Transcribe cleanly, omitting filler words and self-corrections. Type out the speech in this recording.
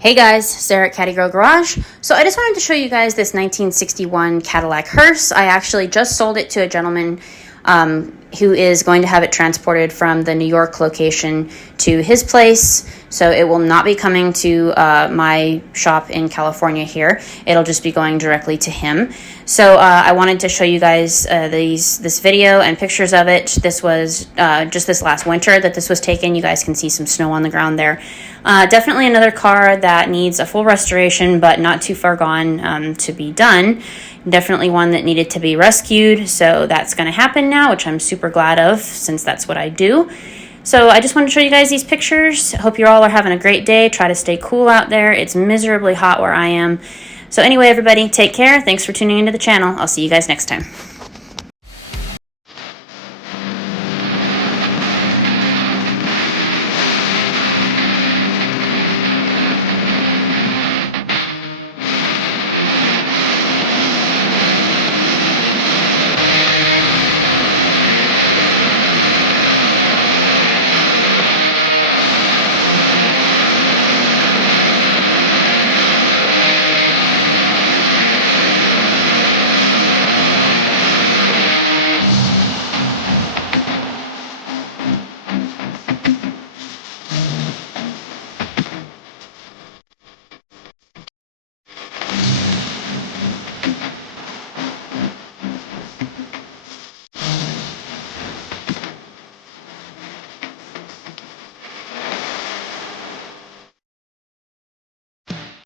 Hey guys, Sarah at Caddy Girl Garage. So I just wanted to show you guys this 1961 Cadillac Hearse. I actually just sold it to a gentleman who is going to have it transported from the New York location to his place. So it will not be coming to my shop in California here. It'll just be going directly to him. So I wanted to show you guys this video and pictures of it. This was just this last winter that this was taken. You guys can see some snow on the ground there. Definitely another car that needs a full restoration, but not too far gone to be done. Definitely one that needed to be rescued. So that's going to happen now, which I'm super glad of since that's what I do. So I just wanted to show you guys these pictures. Hope you all are having a great day. Try to stay cool out there. It's miserably hot where I am. So anyway, everybody, take care. Thanks for tuning into the channel. I'll see you guys next time.